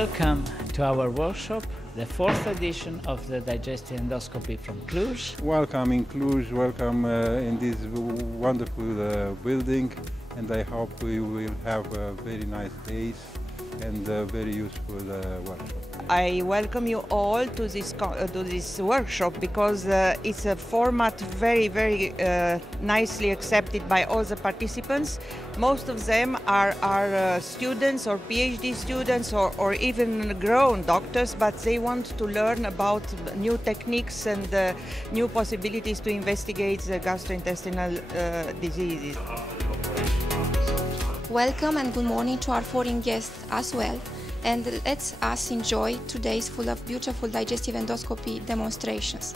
Welcome to our workshop, the fourth edition of the digestive endoscopy from Cluj. Welcome in Cluj, welcome in this wonderful building, and I hope we will have very nice days and very useful workshop. I welcome you all to this workshop because it's a format very nicely accepted by all the participants. Most of them are students or PhD students or even grown doctors, but they want to learn about new techniques and new possibilities to investigate the gastrointestinal diseases. Welcome and good morning to our foreign guests as well. And let us enjoy today's full of beautiful digestive endoscopy demonstrations.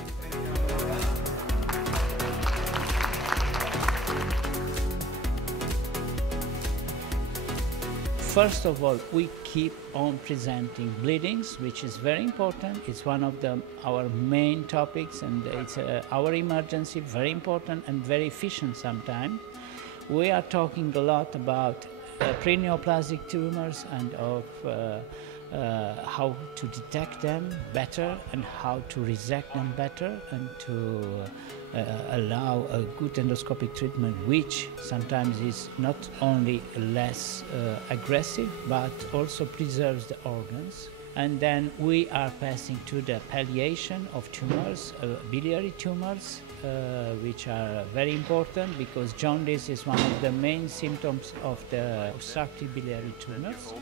First of all, we keep on presenting bleedings, which is very important. It's one of our main topics, and it's our emergency, very important and very efficient sometimes. We are talking a lot about pre-neoplastic tumors and of how to detect them better and how to resect them better and to allow a good endoscopic treatment, which sometimes is not only less aggressive but also preserves the organs. And then we are passing to the palliation of tumors, biliary tumors, which are very important because jaundice is one of the main symptoms of the obstructive biliary tumors.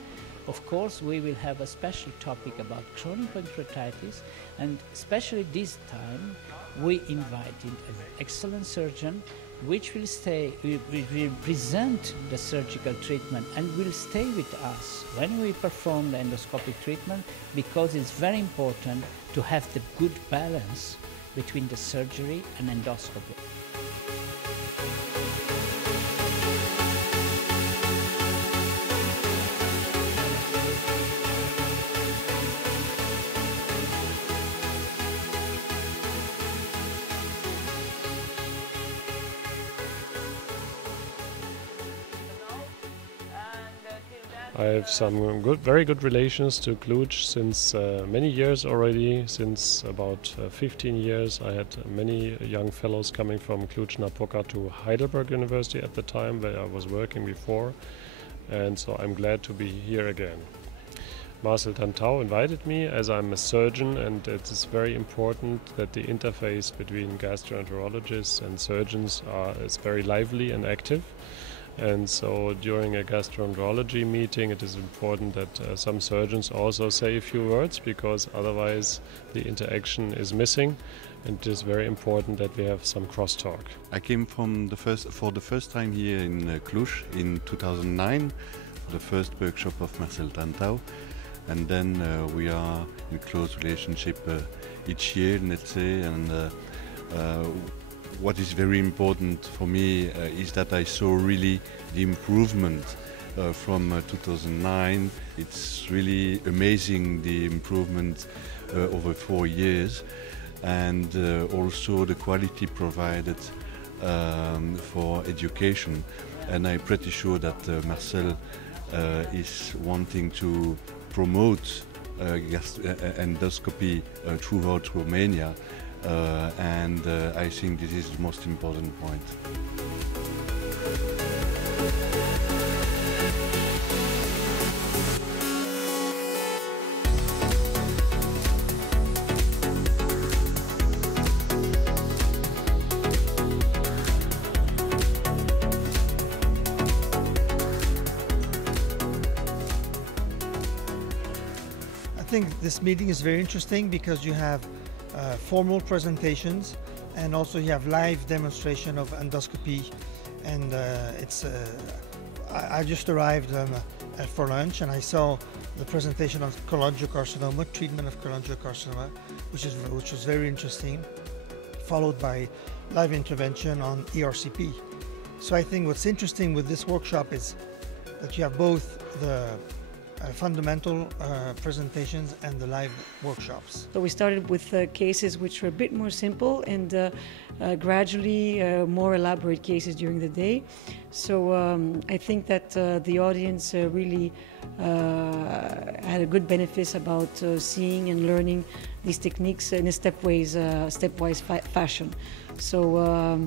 Of course, we will have a special topic about chronic pancreatitis, and especially this time we invited an excellent surgeon which will present the surgical treatment and will stay with us when we perform the endoscopic treatment, because it's very important to have the good balance between the surgery and endoscopy. I have some very good relations to Cluj since many years already. Since about 15 years, I had many young fellows coming from Cluj-Napoca to Heidelberg University at the time where I was working before, and so I'm glad to be here again. Marcel Tantau invited me as I'm a surgeon, and it is very important that the interface between gastroenterologists and surgeons is very lively and active. And so during a gastroenterology meeting it is important that some surgeons also say a few words, because otherwise the interaction is missing, and it is very important that we have some crosstalk. I came for the first time here in Cluj in 2009, for the first workshop of Marcel Tantau, and then we are in close relationship each year, let's say, and what is very important for me is that I saw really the improvement from 2009. It's really amazing, the improvement over 4 years, and also the quality provided for education. And I'm pretty sure that Marcel is wanting to promote endoscopy throughout Romania. And I think this is the most important point. I think this meeting is very interesting because you have formal presentations, and also you have live demonstration of endoscopy, and I just arrived for lunch and I saw the presentation of cholangiocarcinoma, treatment of cholangiocarcinoma, which was very interesting, followed by live intervention on ERCP. So I think what's interesting with this workshop is that you have both the fundamental presentations and the live workshops. So we started with cases which were a bit more simple and gradually more elaborate cases during the day. So I think that the audience really had a good benefit about seeing and learning these techniques in a stepwise fashion. So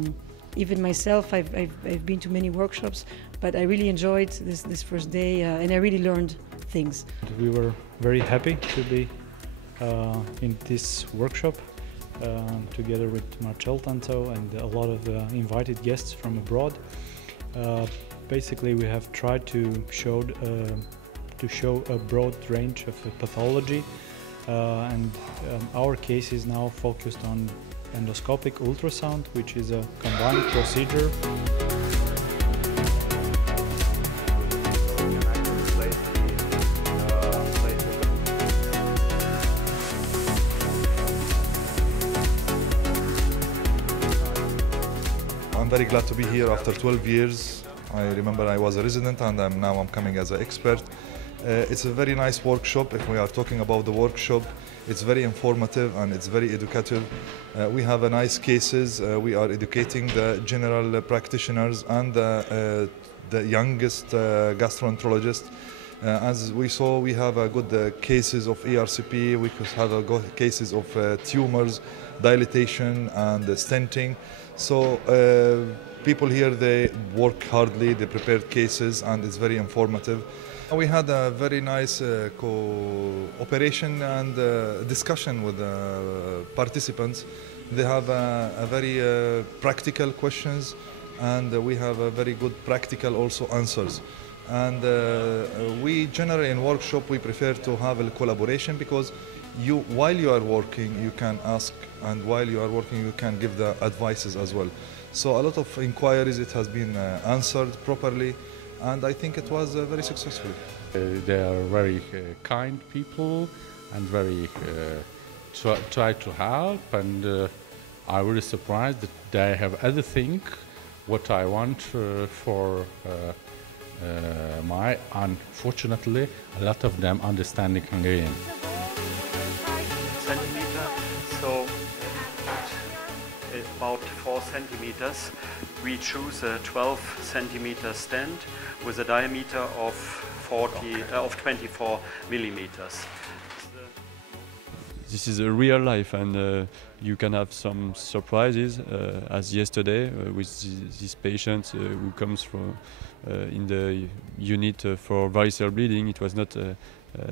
even myself, I've been to many workshops, but I really enjoyed this first day and I really learned things. We were very happy to be in this workshop together with Marcel Tanto and a lot of invited guests from abroad. Basically, we have tried to show a broad range of pathology, and our case is now focused on endoscopic ultrasound, which is a combined procedure. I'm very glad to be here after 12 years. I remember I was a resident and now I'm coming as an expert. It's a very nice workshop. If we are talking about the workshop, it's very informative and it's very educative. We have nice cases. We are educating the general practitioners and the youngest gastroenterologists. As we saw, we have good cases of ERCP. We could have good cases of tumors, dilatation and stenting. So people here, they work hardly, they prepared cases and it's very informative. We had a very nice cooperation and discussion with the participants. They have a very practical questions and we have a very good practical also answers. And we generally in workshop, we prefer to have a collaboration because while you are working, you can ask, and while you are working, you can give the advices as well. So a lot of inquiries, it has been answered properly, and I think it was very successful. They are very kind people and very try to help, and I'm really surprised that they have everything what I want for my, unfortunately, a lot of them understanding Hungarian. So about 4 centimeters. We choose a 12 centimeter stand with a diameter of 24 millimeters. This is a real life, and you can have some surprises, as yesterday with this patient who comes from in the unit for varicose bleeding. It was not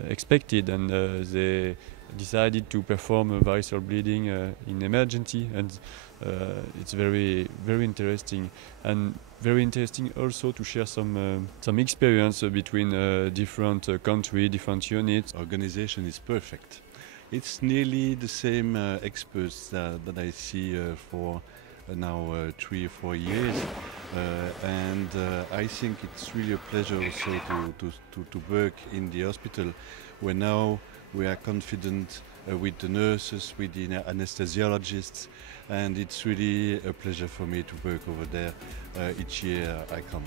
expected, and they decided to perform varicose bleeding in emergency, and it's very interesting, and very interesting also to share some experience between different countries, different units. Organization is perfect. It's nearly the same experts that I see for now 3 or 4 years, and I think it's really a pleasure also to work in the hospital, where now we are confident with the nurses, with the anesthesiologists, and it's really a pleasure for me to work over there each year I come.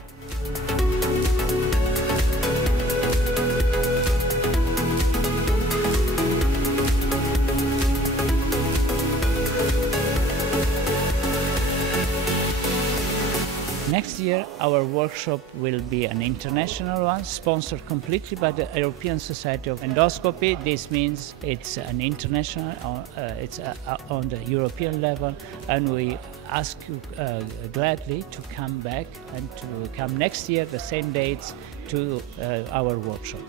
Next year, our workshop will be an international one, sponsored completely by the European Society of Endoscopy. This means it's an international, it's on the European level, and we ask you gladly to come back and to come next year, the same dates, to our workshop.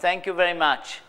Thank you very much.